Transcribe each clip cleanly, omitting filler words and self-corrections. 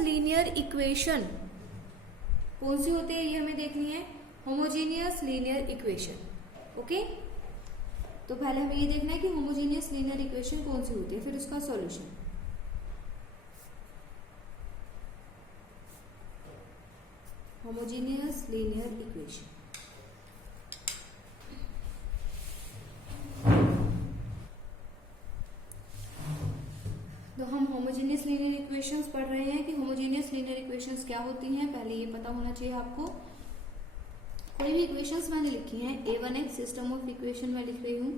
Homogeneous linear equation कौन सी होती है ये हमें देखनी है, होमोजेनियस लीनियर इक्वेशन। ओके, तो पहले हमें ये देखना है कि होमोजेनियस लीनियर इक्वेशन कौन सी होती है, फिर उसका सॉल्यूशन। होमोजेनियस लीनियर इक्वेशन, तो हम होमोजेनियस लीनियर इक्वेशंस पढ़ रहे हैं कि होमोजेनियस लीनियर इक्वेशंस क्या होती हैं, पहले ये पता होना चाहिए आपको। कोई भी इक्वेशंस मैंने लिखी हैं, a1x सिस्टम ऑफ इक्वेशन मैं लिख रही हूँ,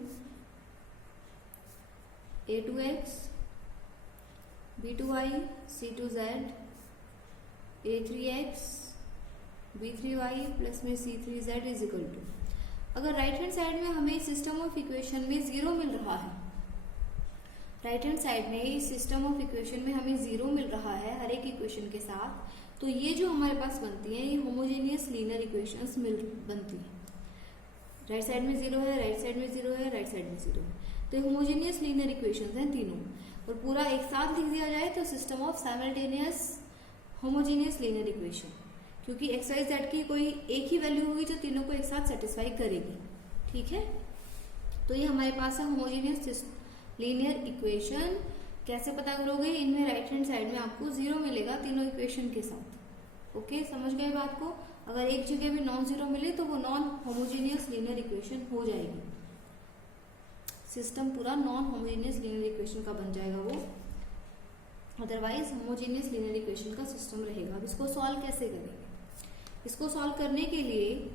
a2x b2y c2z a3x b3y plus में c3z इज इक्वल टू, अगर राइट हैंड साइड में हमें सिस्टम ऑफ इक्वेशन में जीरो मिल रहा है, राइट हैंड साइड में इस सिस्टम ऑफ इक्वेशन में हमें जीरो मिल रहा है हर एक इक्वेशन के साथ, तो ये जो हमारे पास बनती है ये होमोजेनियस लीनियर इक्वेशंस बनती है। राइट साइड में जीरो है, राइट साइड में जीरो है, राइट साइड में जीरो है, तो ये होमोजेनियस लीनियर इक्वेशंस हैं तीनों, और पूरा एक साथ लिख दिया जाए तो system of simultaneous homogeneous linear equation, क्योंकि एक्स वाई जेड की कोई एक ही वैल्यू होगी जो तीनों को एक साथ सेटिस्फाई करेगी। ठीक है, तो ये हमारे पास है होमोजेनियस लीनियर इक्वेशन। कैसे पता करोगे, इनमें राइट हैंड साइड में आपको जीरो मिलेगा तीनों इक्वेशन के साथ। ओके, समझ गए बात को। अगर एक जगह भी नॉन जीरो मिले तो वो नॉन होमोजेनियस लीनियर इक्वेशन हो जाएगी, सिस्टम पूरा नॉन होमोजेनियस लीनियर इक्वेशन का बन जाएगा वो, अदरवाइज होमोजेनियस लीनियर इक्वेशन का सिस्टम रहेगा। अब इसको सॉल्व कैसे करेंगे, इसको सॉल्व करने के लिए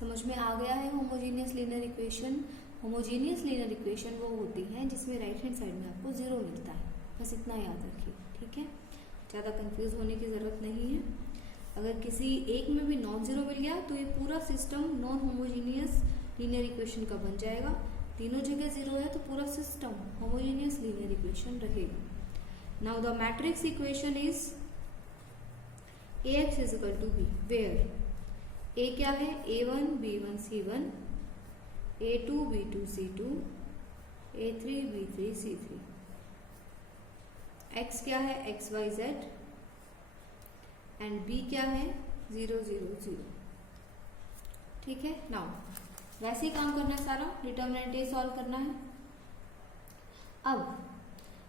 समझ में आ गया है homogeneous linear equation. Homogeneous linear equation वो होती है जिसमें राइट हैंड साइड में आपको जीरो मिलता है, बस इतना याद रखिए। ठीक है, ज़्यादा कंफ्यूज होने की ज़रूरत नहीं है। अगर किसी एक में भी नॉन जीरो मिल गया तो ये पूरा system non homogeneous linear equation का बन जाएगा। तीनों जगह जीरो है तो पूरा सिस्टम होमोजेनियस लीनियर इक्वेशन रहेगा। Now the matrix equation is ax is equal to B, where a क्या है, a1 b1 c1 a2 b2 c2 a3 b3 c3, x क्या है x y z and b क्या है 0 0 0। ठीक है, now वैसे ही काम करना है सारा, डिटर्मिनेंट a सॉल्व करना है। अब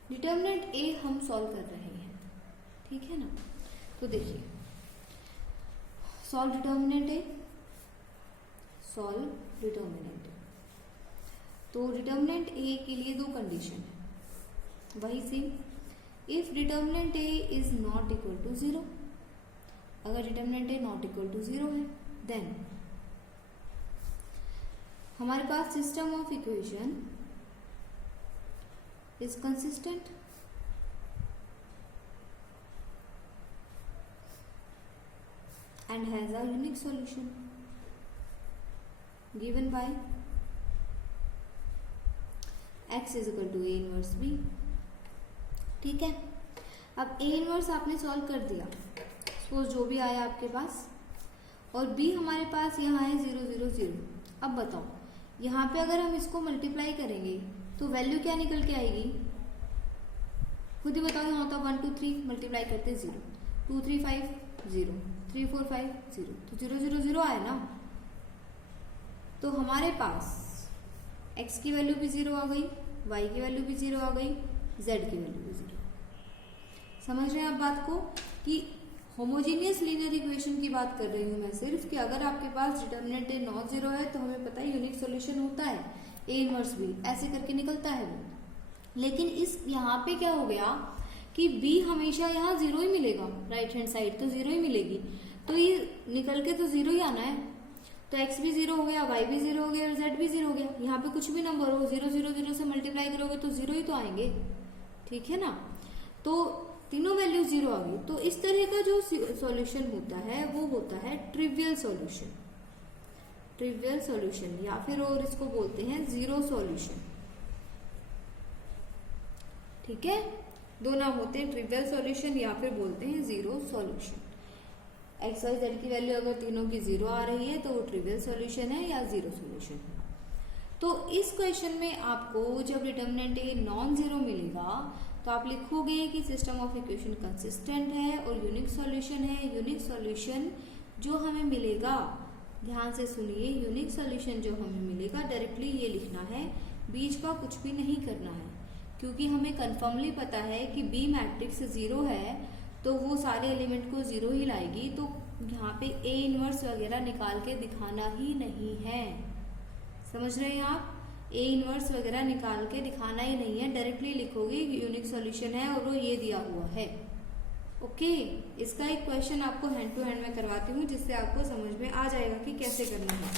डिटर्मिनेंट a हम सॉल्व कर रहे हैं, ठीक है ना, तो देखिए solve determinant a, solve determinant a, तो डिटर्मिनेंट a के लिए दो कंडीशन है, वही same, if determinant a is not equal to zero, अगर determinant a not equal to zero है देन हमारे पास system of equation is consistent and has a unique solution given by x is equal to a inverse b। ठीक है, अब a inverse आपने solve कर दिया, सपोज जो भी आया आपके पास, और b हमारे पास यहाँ है 0 0 0। अब बताओ यहाँ पे अगर हम इसको मल्टीप्लाई करेंगे तो वैल्यू क्या निकल के आएगी, खुद ही बताओ। यहाँ होता 1 2 3 मल्टीप्लाई करते 0, 2 3 5 0, 3 4 5 0, तो 0 0 0 आए ना, तो हमारे पास x की वैल्यू भी 0 आ गई, y की वैल्यू भी 0 आ गई, z की वैल्यू भी 0। समझ रहे हैं आप बात को, कि होमोजेनियस लीनियर इक्वेशन की बात कर रही हूँ मैं सिर्फ, कि अगर आपके पास डिटर्मिनेंट a नॉट जीरो है तो हमें पता है यूनिक सॉल्यूशन होता है, a इनवर्स b ऐसे करके निकलता है वो। लेकिन इस यहाँ पे क्या हो गया कि b हमेशा यहाँ जीरो ही मिलेगा, राइट हैंड साइड तो जीरो ही मिलेगी, तो ये निकल के तो जीरो ही आना है, तो x भी जीरो हो गया, y भी जीरो हो गया और z भी जीरो हो गया। यहाँ पे कुछ भी नंबर हो 0 0 0 से मल्टीप्लाई करोगे तो जीरो ही तो आएंगे, ठीक है ना, तो तीनों वैल्यू जीरो आ गई। तो इस तरह का जो सॉल्यूशन होता है वो होता है ट्रिवियल सॉल्यूशन, ट्रिवियल सॉल्यूशन, या फिर और इसको बोलते हैं जीरो सॉल्यूशन। ठीक है, दो नाम होते हैं, ट्रिवियल सॉल्यूशन या फिर बोलते हैं zero solution. X Y Z की वैल्यू अगर तीनों की जीरो आ रही है तो वो ट्रिवियल सॉल्यूशन है या जीरो सॉल्यूशन है। तो तो इस क्वेश्चन में आपको जब डिटर्मिनेंट ए नॉन जीरो मिलेगा तो आप लिखोगे कि सिस्टम ऑफ इक्वेशन कंसिस्टेंट है और यूनिक सॉल्यूशन है। यूनिक सॉल्यूशन जो हमें मिलेगा, ध्यान से सुनिए, यूनिक सॉल्यूशन जो हमें मिलेगा डायरेक्टली ये लिखना है, बीच का कुछ भी नहीं करना है, क्योंकि हमें कंफर्मली पता है कि बी मैट्रिक्स जीरो है तो वो सारे एलिमेंट को जीरो ही लाएगी, तो यहाँ पे ए इनवर्स वगैरह निकाल के दिखाना ही नहीं है। समझ रहे हैं आप? ए इनवर्स वगैरह निकाल के दिखाना ही नहीं है, डायरेक्टली लिखोगे यूनिक सॉल्यूशन है और वो ये दिया हुआ है। ओके, इसका एक क्वेश्चन आपको हैंड टू हैंड में करवाती हूँ जिससे आपको समझ में आ जाएगा कि कैसे करना है।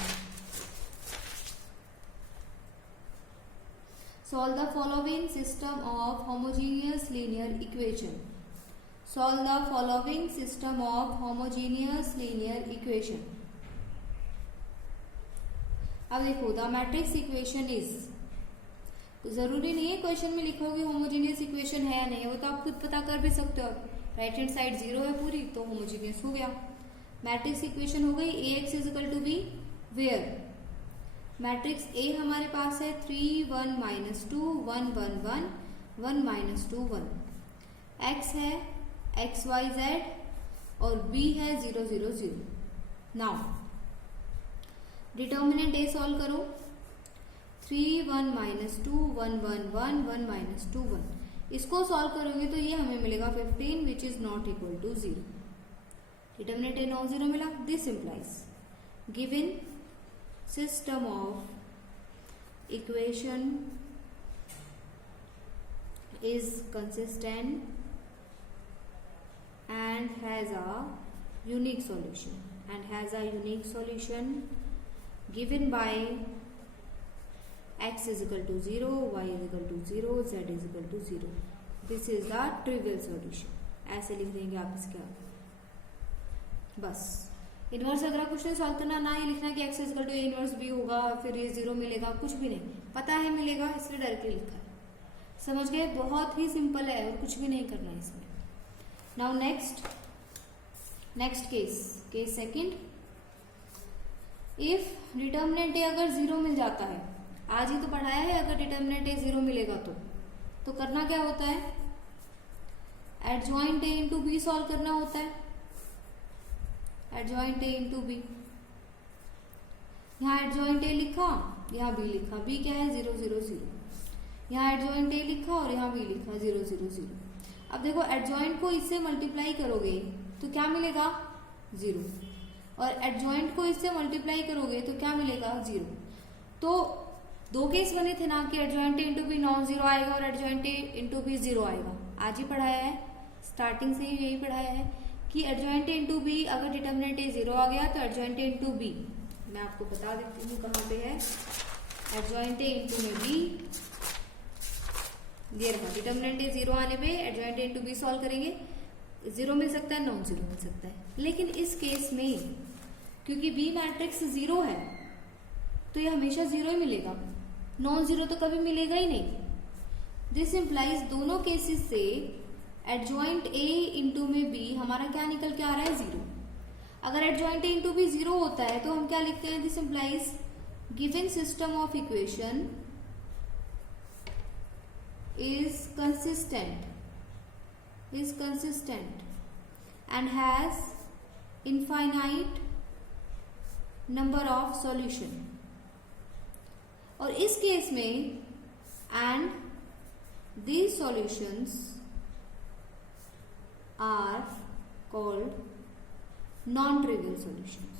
Solve the following system of homogeneous linear equation. Solve the following system of homogeneous linear equation. अब देखो, द मैट्रिक्स इक्वेशन इज, जरूरी नहीं है क्वेश्चन में लिखोगे होमोजीनियस इक्वेशन है या नहीं है, वो तो आप खुद पता कर भी सकते हो। राइट हैंड साइड जीरो है पूरी तो होमोजीनियस हो गया। मैट्रिक्स इक्वेशन हो गई Ax is equal to B where matrix A हमारे पास है 3 1 -2 1 1 1 1 -2 1, x है x y z और b है 0 0 0। नाउ डिटर्मिनेंट ए सॉल्व करो, 3 1 -2 1 1 1 1 -2 1, इसको सॉल्व करोगे तो ये हमें मिलेगा 15 which is not equal to 0। Determinant A non zero मिला। This implies given system of equation is consistent and has a unique solution given by x is equal to 0, y is equal to 0, z is equal to 0. This is the trivial solution. ऐसे लिख देंगे आप इसके आगे। बस inverse वगैरह कुछ नहीं सॉल्व करना, ना ही लिखना कि x equal to A inverse B होगा फिर ये जीरो मिलेगा, कुछ भी नहीं पता है मिलेगा इसलिए डायरेक्टली लिखा है। समझ गए? बहुत ही सिंपल है और कुछ भी नहीं करना है इसमें। Now next case second, if determinant A अगर जीरो मिल जाता है, आज ही तो पढ़ाया है, अगर डिटर्मिनेंट ए जीरो मिलेगा तो करना क्या होता है, adjoint A into B solve करना होता है। एडजॉइंट ए इंटू बी, यहाँ एडजॉइंट ए लिखा, यहाँ बी लिखा, बी क्या है 0 0 0, यहाँ एडजॉइंट ए लिखा और यहाँ बी लिखा 0 0 0। अब देखो एडजॉइंट को इससे मल्टीप्लाई करोगे तो क्या मिलेगा 0, और एडजॉइंट को इससे मल्टीप्लाई करोगे तो क्या मिलेगा 0। तो दो केस बने थे ना कि adjoint A into B non zero आएगा और adjoint A into B zero आएगा। आज ही पढ़ाया है, स्टार्टिंग से ही यही पढ़ाया है कि एडजॉइंट ए इंटू बी अगर डिटर्मिनेंट ए जीरो आ गया तो एडजॉइंट ए इंटू बी, मैं आपको बता देती हूँ कहाँ पे है, एडजॉइंट ए इंटू में बी, ये रहा। डिटर्मिनेंट ए जीरो आने पे adjoint A into B solve करेंगे, जीरो मिल सकता है, नॉन जीरो मिल सकता है। लेकिन इस केस में क्योंकि बी मैट्रिक्स जीरो है तो ये हमेशा जीरो ही मिलेगा, नॉन जीरो तो कभी मिलेगा ही नहीं। दिस इंप्लाइज दोनों केसेस से एडजॉइंट ए इंटू में बी हमारा क्या निकल के आ रहा है 0। अगर एडजॉइंट ए इंटू बी 0 होता है तो हम क्या लिखते हैं, this implies given system of equation is consistent and has infinite number of solution। और इस केस में and these solutions are called non-trivial solutions।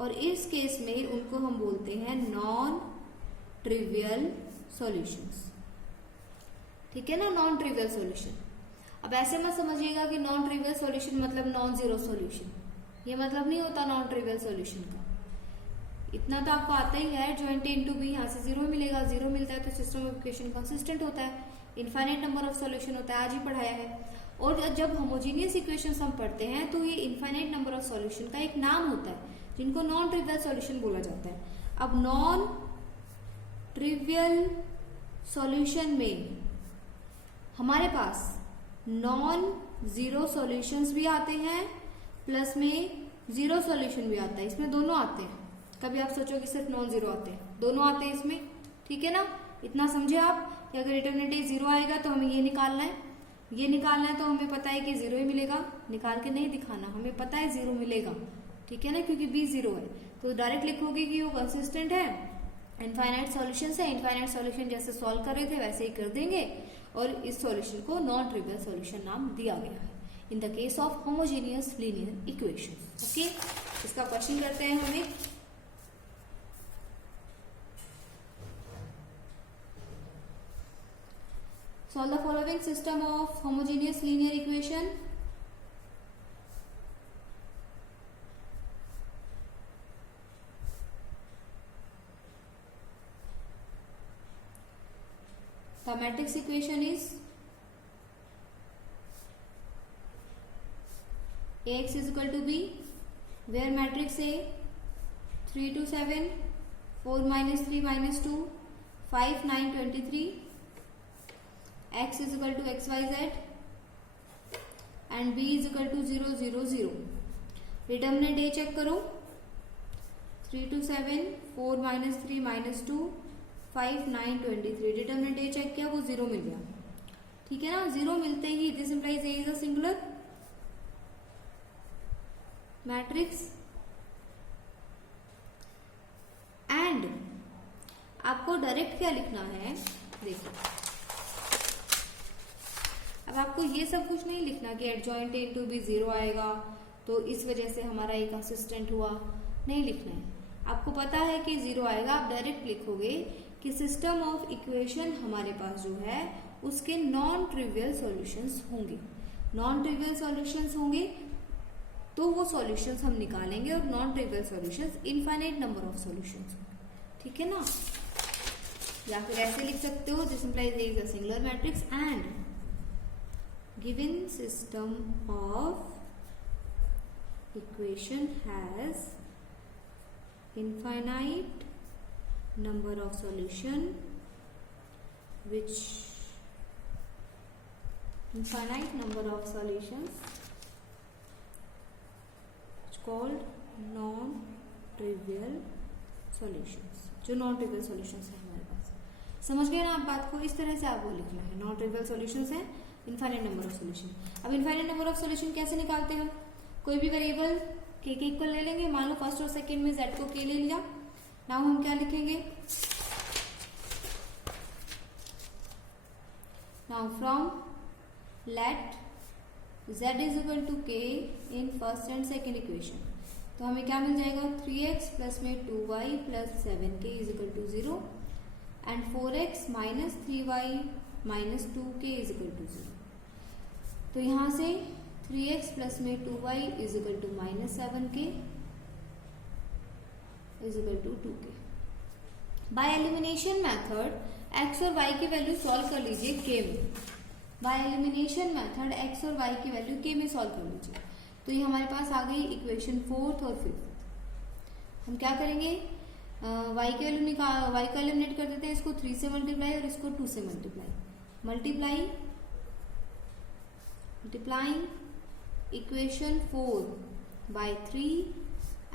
और इस केस में उनको हम बोलते हैं non-trivial solutions। ठीक है ना, नॉन ट्रिवियल सॉल्यूशन। अब ऐसे मत समझिएगा कि नॉन ट्रिवियल सॉल्यूशन मतलब नॉन जीरो सॉल्यूशन, ये मतलब नहीं होता नॉन ट्रिवियल सॉल्यूशन का। इतना तो आपको आता ही है, एडजॉइंट ए इंटू बी, यहाँ से 0 मिलेगा, 0 मिलता है तो सिस्टम ऑफ इक्वेशन कंसिस्टेंट होता है, इनफाइनाइट नंबर ऑफ सॉल्यूशन होता है, आज ही पढ़ाया है। और जब होमोजीनियस इक्वेशन हम पढ़ते हैं तो ये इनफाइनाइट नंबर ऑफ सॉल्यूशन का एक नाम होता है जिनको नॉन ट्रिवियल सॉल्यूशन बोला जाता है। अब नॉन ट्रिवियल सॉल्यूशन में हमारे पास नॉन जीरो सॉल्यूशंस भी आते हैं प्लस में जीरो सॉल्यूशन भी आता है, इसमें दोनों आते हैं। कभी आप सोचो कि सिर्फ नॉन जीरो आते हैं, दोनों आते हैं इसमें, ठीक है ना। इतना समझे आप कि अगर डिटरमिनेंट ए 0 आएगा तो हमें ये निकालना है, ये निकालना है तो हमें पता है कि 0 ही मिलेगा, निकाल के नहीं दिखाना, हमें पता है 0 मिलेगा, ठीक है ना, क्योंकि b 0 है। तो डायरेक्ट लिखोगे कि वो कंसिस्टेंट है, इनफाइनाइट सॉल्यूशन है, इनफाइनाइट सॉल्यूशन जैसे सॉल्व कर रहे थे वैसे ही कर देंगे, और इस सॉल्यूशन को नॉन ट्रिवियल सॉल्यूशन नाम दिया गया है in the case of homogeneous linear equation. Okay, इसका क्वेश्चन करते हैं हमें। Solve the following system of homogeneous linear equation. The matrix equation is Ax is equal to b, where matrix A 3 2 7, 4 minus 3 minus 2, 5 9 23, x is equal to x y z and b is equal to 0 0 0. Determinant A check करो, 3 2 7, 4 minus 3 minus 2, 5 9 23. Determinant ए check किया, वो 0 मिल गया, ठीक है ना। 0 मिलते ही this implies A is a singular matrix and आपको डायरेक्ट क्या लिखना है, देखो अब आपको ये सब कुछ नहीं लिखना कि एडजॉइंट ए इंटू बी 0 आएगा तो इस वजह से हमारा ये कंसिस्टेंट हुआ, नहीं लिखना है। आपको पता है कि 0 आएगा, आप डायरेक्ट लिखोगे कि सिस्टम ऑफ इक्वेशन हमारे पास जो है उसके नॉन ट्रिवियल सॉल्यूशंस होंगे, नॉन ट्रिवियल सॉल्यूशंस होंगे तो वो सॉल्यूशंस हम निकालेंगे, और non trivial solutions infinite number of solutions, ठीक है ना। या फिर ऐसे लिख सकते हो, this implies A is a singular matrix and given system of equation has infinite number of solution which infinite number of solutions which called non trivial solutions, जो नॉन ट्रिवियल सॉल्यूशंस है हमारे पास। समझ गए ना आप बात को, इस तरह से आपको लिखना है, नॉन ट्रिवियल सॉल्यूशंस है, इनफाइनाइट नंबर ऑफ सॉल्यूशन। अब इनफाइनाइट नंबर ऑफ सॉल्यूशन कैसे निकालते हैं हम, कोई भी वेरिएबल के इक्वल ले लेंगे, मान लो फर्स्ट और सेकंड में z को k ले लिया, नाउ हम क्या लिखेंगे, now from let z is equal to k in first and second equation, तो हमें क्या मिल जाएगा, 3x प्लस में 2y plus 7k is equal to 0 and 4x minus 3y minus 2k is equal to 0। तो यहां से 3x प्लस में 2y is equal to minus 7k is equal to 2k। By elimination method x और y की value solve कर लीजिए k में, bye elimination method x और y की वैल्यू k में सॉल्व कर लीजिए, तो ये हमारे पास आ गई इक्वेशन 4th और 5th। हम क्या करेंगे, y की वैल्यू निकाल, y को एलिमिनेट कर देते हैं, इसको 3 से मल्टीप्लाई और इसको 2 से multiply, multiplying equation 4 by 3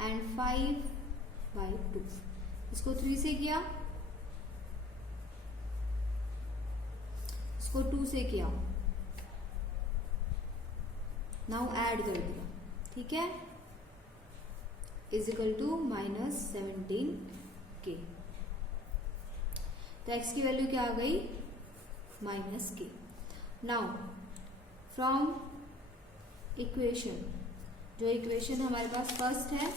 and 5 by 2, इसको 3 से किया, इसको 2 से किया, नाउ ऐड कर दिया, ठीक है, is equal to minus 17k। तो x की वैल्यू क्या आ गई, minus k। Now from equation, जो इक्वेशन हमारे पास फर्स्ट है,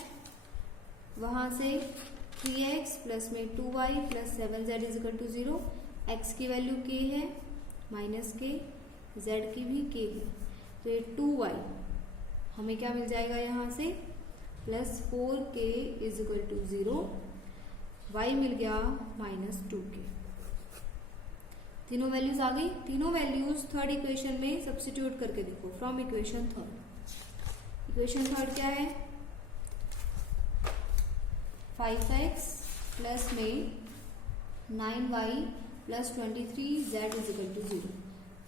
वहां से 3x प्लस में 2y plus 7z is equal to 0, x की वैल्यू k है माइनस k, z की भी k है, तो ये 2y हमें क्या मिल जाएगा यहाँ से, plus 4k is equal to 0, y मिल गया माइनस 2k। तीनों वैल्यूज आ गई, तीनों वैल्यूज थर्ड इक्वेशन में सब्स्टिट्यूट करके देखो, from equation third. Equation third क्या है, 5x प्लस में 9y plus 23z is equal to 0,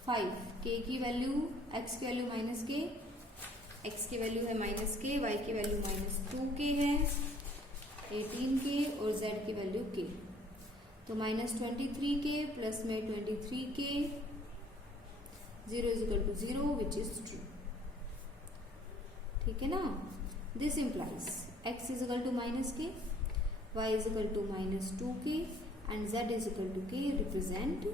5 k की वैल्यू, x की वैल्यू माइनस k, x की वैल्यू है माइनस k, y की वैल्यू माइनस 2k है, 18k और z की वैल्यू k, तो -23k प्लस में 23k, 0 is equal to 0 which is true. ठीक है ना। This implies x is equal to -k, y is equal to -2k and z is equal to k represent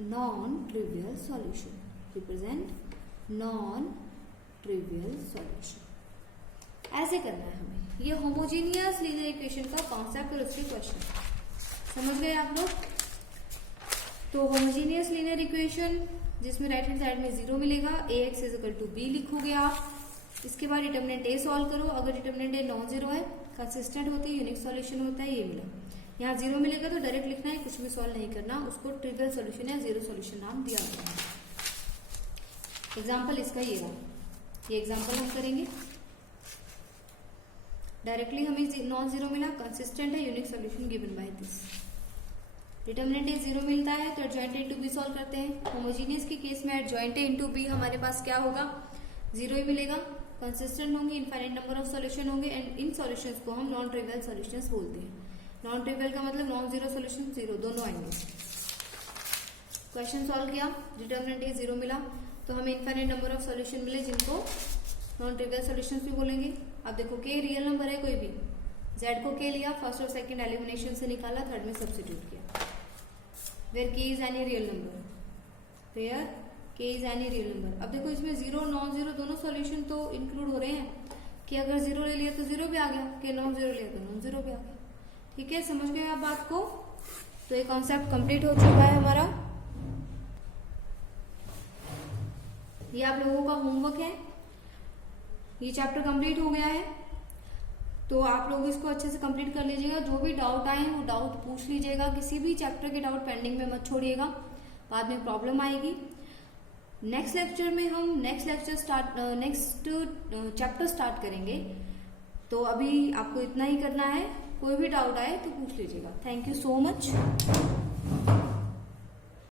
non trivial solution, represent non trivial solution. ऐसे करना है हमें। ये homogeneous linear equation का concept और उसके क्वेश्चन समझ गए आप लोग। तो होमोजीनियस लीनियर इक्वेशन जिसमें राइट हैंड साइड में 0 मिलेगा, ax is equal to b लिखोगे आप। इसके बाद डिटर्मिनेंट a सॉल्व करो। अगर डिटर्मिनेंट a नॉन जीरो है, कंसिस्टेंट होती है, यूनिक सॉल्यूशन होता है, ये मिला। यहाँ 0 मिलेगा तो डायरेक्ट लिखना है, कुछ भी सॉल्व नहीं करना, उसको ट्रिवियल सॉल्यूशन या जीरो सॉल्यूशन नाम दिया गया है। एग्जाम्पल इसका ये रहा, ये एग्जाम्पल हम करेंगे। डायरेक्टली हमें नॉन जीरो मिला, कंसिस्टेंट है, unique solution given by this. Determinant A 0 मिलता है तो adjoint A into B solve करते हैं। होमोजीनियस के केस में एडजॉइंट ए इंटू बी हमारे पास क्या होगा, 0 ही मिलेगा। कंसिस्टेंट होंगे, इनफाइनाइट नंबर ऑफ सॉल्यूशन होंगे एंड इन सॉल्यूशंस को हम नॉन ट्रिवियल सॉल्यूशंस बोलते हैं। नॉन ट्रिवियल का मतलब नॉन जीरो सॉल्यूशन, जीरो दोनों आएंगे। क्वेश्चन सॉल्व किया, डिटर्मिनेंट ए 0 मिला तो हमें इनफाइनाइट नंबर ऑफ सॉल्यूशन मिले जिनको नॉन ट्रिवियल सॉल्यूशंस भी बोलेंगे। अब देखो k रियल नंबर है कोई भी, z को k लिया, फर्स्ट और सेकंड एलिमिनेशन से निकाला, थर्ड में सब्स्टिट्यूट किया। Where k is any real number, where k is any real number. अब देखो इसमें 0 नॉन जीरो दोनों सॉल्यूशन तो इंक्लूड हो रहे हैं कि अगर 0 ले लिया तो 0 भी आ गया, k नॉन जीरो लिया तो नॉन जीरो भी आ गया। ठीक है, समझ गए आप बात को। तो ये कॉन्सेप्ट कंप्लीट हो चुका है हमारा। ये आप लोगों का होमवर्क है, ये चैप्टर कंप्लीट हो गया है तो आप लोग इसको अच्छे से कंप्लीट कर लीजिएगा। जो भी डाउट आए वो डाउट पूछ लीजिएगा, किसी भी चैप्टर के डाउट पेंडिंग में मत छोड़िएगा, बाद में प्रॉब्लम आएगी। नेक्स्ट लेक्चर में हम नेक्स्ट चैप्टर स्टार्ट करेंगे। तो अभी आपको इतना ही करना है, कोई भी डाउट आए तो पूछ लीजिएगा। Thank you so much.